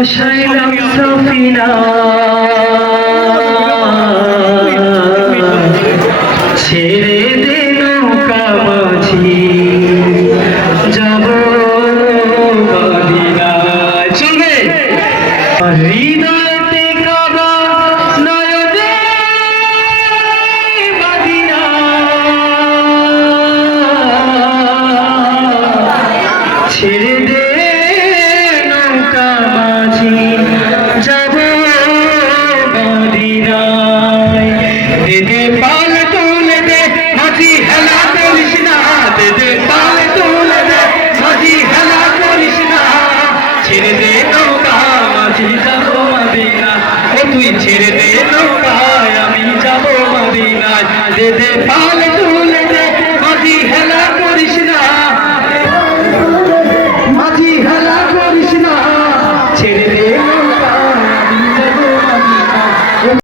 ভাসাইলাম সফিনা ছেড়ে দে নৌকা মাঝি যাব মদিনা। চলবে হৃদয়তে কাবা নয়নে মদিনা ছেড়ে দে নৌকা মাঝি যাব মদিনায়। দে দে পাল তুলে দে মাঝি হেলা করিস না, দে দে পাল তুলে দে মাঝি হেলা করিস না, ছেড়ে দে নৌকা মাঝি যাব মদিনা। ও তুই ছেড়ে দে নৌকায় আমি যাব মদিনায়। দে দে পাল